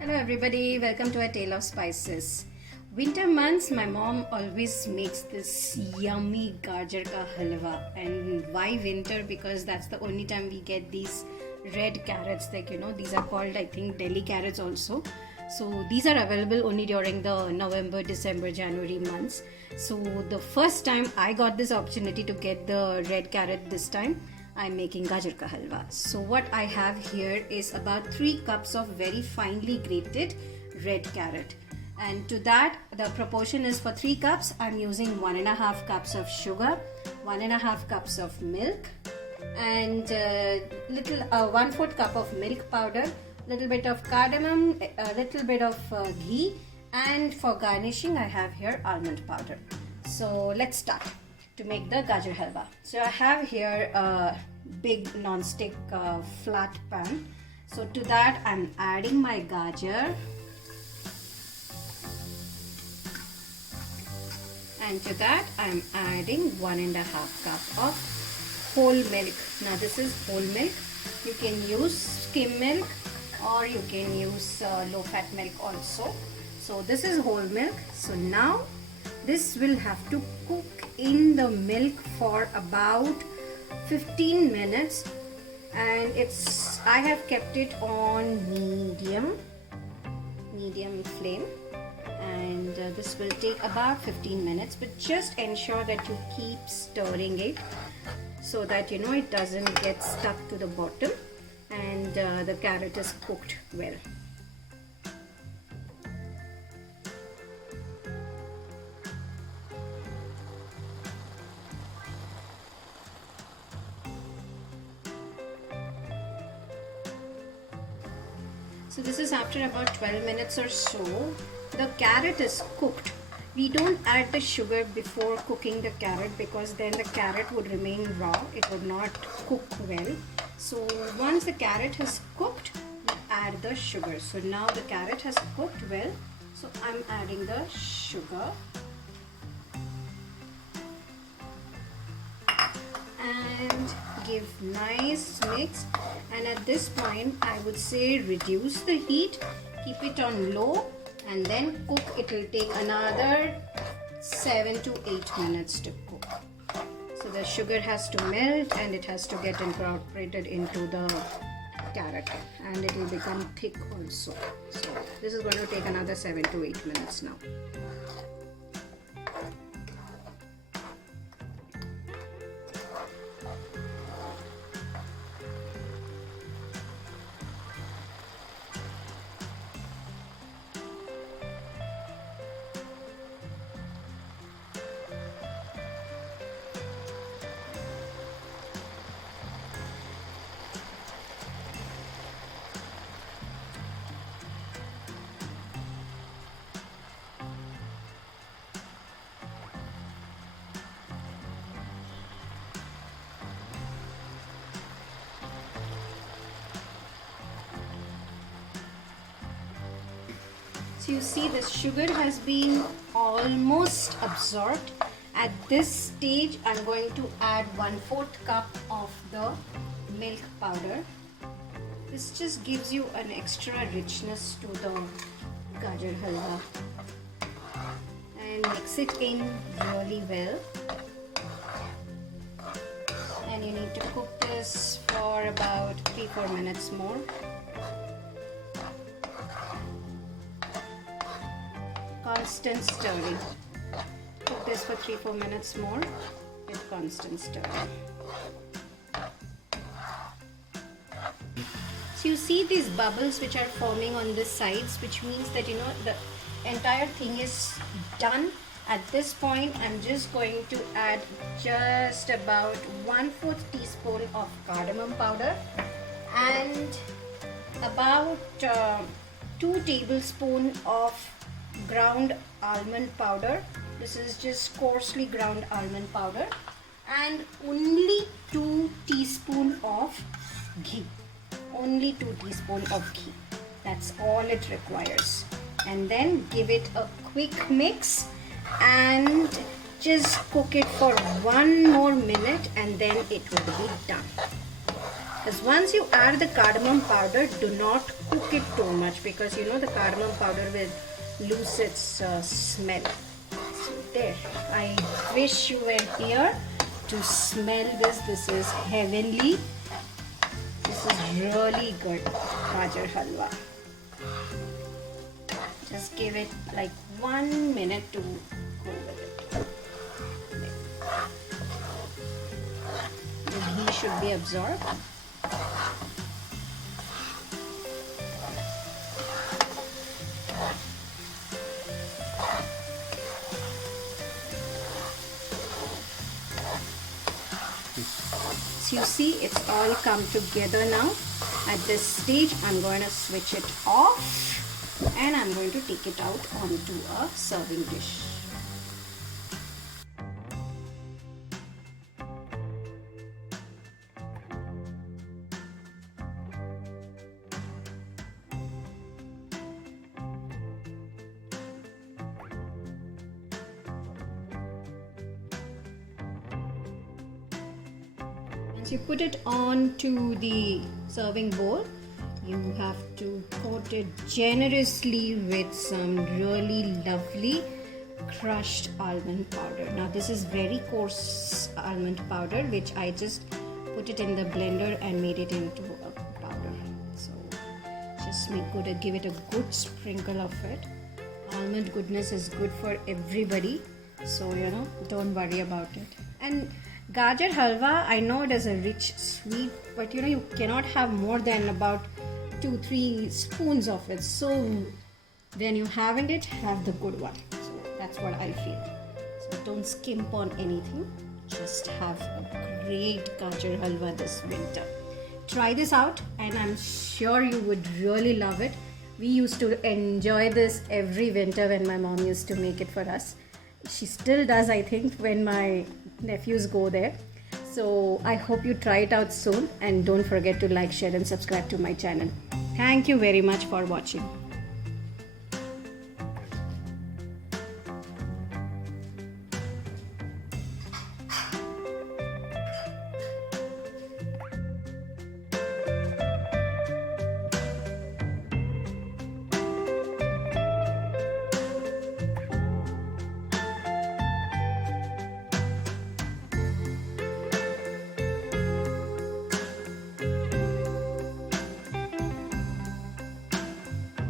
Hello everybody, welcome to A Tale of Spices. Winter months, my mom always makes this yummy gajar ka halwa. And why winter? Because that's the only time we get these red carrots. These are called, I think, Delhi carrots also. So these are available only during the November, December, January months. So the first time I got this opportunity to get the red carrot this time, I'm making gajar ka halwa. So what I have here is about 3 cups of very finely grated red carrot. And to that, the proportion is for 3 cups, I'm using 1.5 cups of sugar, 1.5 cups of milk, and 1/4 cup of milk powder, little bit of cardamom, a little bit of ghee, and for garnishing I have here almond powder. So let's start to make the gajar halwa. So I have here a big non-stick flat pan. So to that I'm adding my gajar, and to that I'm adding 1.5 cup of whole milk. Now this is whole milk. You can use skim milk or you can use low fat milk also. So this is whole milk. So now this will have to cook in the milk for about 15 minutes, and I have kept it on medium flame, and this will take about 15 minutes, but just ensure that you keep stirring it so that it doesn't get stuck to the bottom, and the carrot is cooked well. So this is after about 12 minutes or so. The carrot is cooked. We don't add the sugar before cooking the carrot because then the carrot would remain raw. It would not cook well. So once the carrot has cooked, we add the sugar. So now the carrot has cooked well. So I'm adding the sugar. And give nice mix, and at this point I would say reduce the heat, keep it on low, and then cook. It will take another 7 to 8 minutes to cook. So the sugar has to melt and it has to get incorporated into the carrot, and it will become thick also. So this is going to take another 7 to 8 minutes now. So you see the sugar has been almost absorbed. At this stage I'm going to add 1/4 cup of the milk powder. This just gives you an extra richness to the gajar halwa, and mix it in really well. And you need to cook this for about 3-4 minutes more. Constant stirring. Cook this for 3-4 minutes more with constant stirring. So you see these bubbles which are forming on the sides, which means that the entire thing is done. At this point I'm just going to add just about 1/4 teaspoon of cardamom powder and about 2 tablespoons of ground almond powder. This is just coarsely ground almond powder, and only 2 teaspoons of ghee. Only 2 teaspoons of ghee. That's all it requires. And then give it a quick mix and just cook it for 1 more minute, and then it will be done. Because once you add the cardamom powder, do not cook it too much, because you know the cardamom powder will lose its smell. So there, I wish you were here to smell this. This is heavenly. This is really good gajar halwa. Just give it like 1 minute to go with it. The ghee should be absorbed. So you see, it's all come together now. At this stage, I'm going to switch it off and I'm going to take it out onto a serving dish. Once you put it onto the serving bowl, you have to coat it generously with some really lovely crushed almond powder. Now this is very coarse almond powder, which I just put it in the blender and made it into a powder. So just give it a good sprinkle of it. Almond goodness is good for everybody, so you know, don't worry about it. And gajar halwa, I know it is a rich sweet, but you know, you cannot have more than about 2-3 spoons of it. So when you're having it, have the good one. So that's what I feel. So don't skimp on anything. Just have a great gajar halwa this winter. Try this out and I'm sure you would really love it. We used to enjoy this every winter when my mom used to make it for us. She still does, I think, when my nephews go there. So I hope you try it out soon, and don't forget to like, share and subscribe to my channel. Thank you very much for watching.